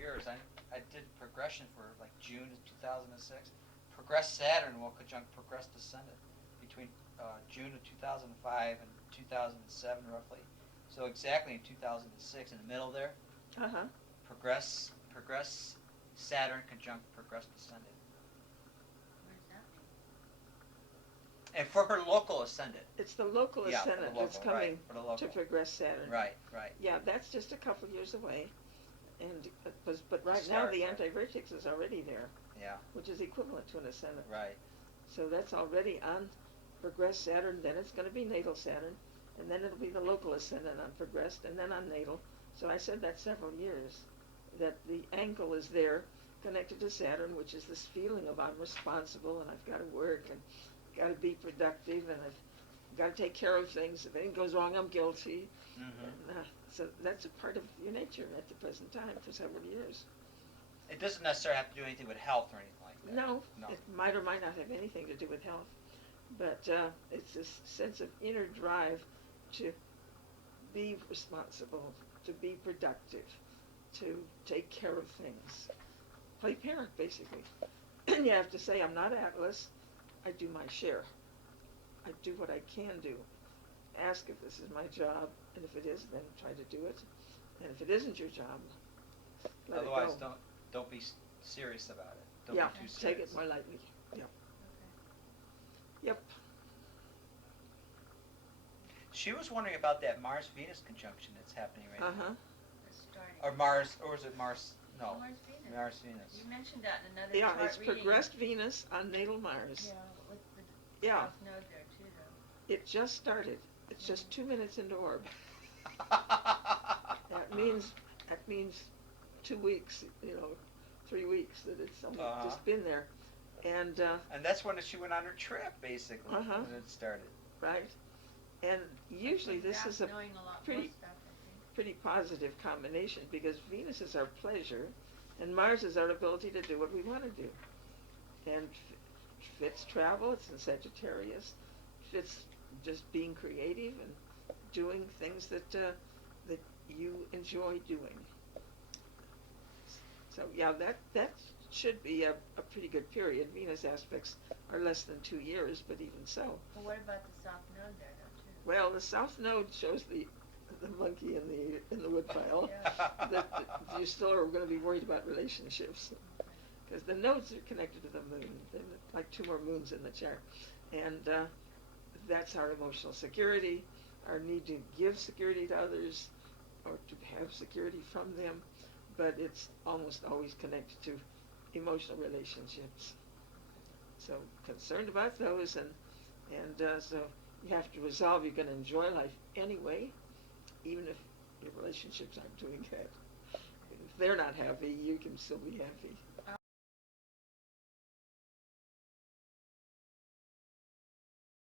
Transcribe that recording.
years. I did progression for like June of 2006. Progressed Saturn will conjunct progressed Ascendant between June of 2005 and 2007 roughly. So exactly in 2006, in the middle there, Uh-huh. progress Saturn conjunct progressed Ascendant. What does that mean? And for her local Ascendant. It's the local Yeah, for the Ascendant local, that's coming right, for the local. to progress Saturn. Right, right. Yeah, that's just a couple years away. And but right now Start, the right. anti-vertex is already there, Yeah, which is equivalent to an Ascendant. right. So that's already on progressed Saturn, then it's going to be natal Saturn, and then it'll be the local Ascendant on progressed, and then on natal. So I said that several years, that the angle is there, connected to Saturn, which is this feeling of I'm responsible, and I've got to work, and got to be productive, and I've got to take care of things. If anything goes wrong, I'm guilty. Mm-hmm. And, so that's a part of your nature at the present time for several years. It doesn't necessarily have to do anything with health or anything like that. No, No. it might or might not have anything to do with health, but it's this sense of inner drive to be responsible, to be productive, to take care of things. Play parent, basically. And you have to say, I'm not Atlas, I do my share. I do what I can do. Ask if this is my job, and if it is, then try to do it. And if it isn't your job, let Otherwise, it go. don't be serious about it. Don't Yeah, be too take serious. it more lightly. Yeah. Okay. Yep. She was wondering about that Mars-Venus conjunction that's happening right Uh-huh. It's starting. now. Or Mars, or is it Mars? No, Mars-Venus. Mars-Venus. You mentioned that in another Yeah, chart it's reading. progressed Venus on natal Mars. Yeah, with the Yeah. South Node there too, though. It just started. It's just 2 minutes into orb. That means 2 weeks, 3 weeks that it's only just been there. And And that's when she went on her trip, basically, Uh-huh. when it started. right. And usually I think this is Zach's a knowing a lot pretty more stuff, I pretty positive combination, because Venus is our pleasure and Mars is our ability to do what we want to do. And fits travel, it's in Sagittarius, fits just being creative and doing things that you enjoy doing. So yeah, that should be a pretty good period. Venus aspects are less than 2 years, but even so. think. But what about the South Node there, though, too? Well, the South Node shows the monkey in the woodpile. Yeah. that you still are going to be worried about relationships, because the nodes are connected to the moon. They're like 2 more moons in the chart, and that's our emotional security, our need to give security to others, or to have security from them. But it's almost always connected to emotional relationships. So concerned about those, and so you have to resolve you're going to enjoy life anyway, even if your relationships aren't doing good. If they're not happy, you can still be happy.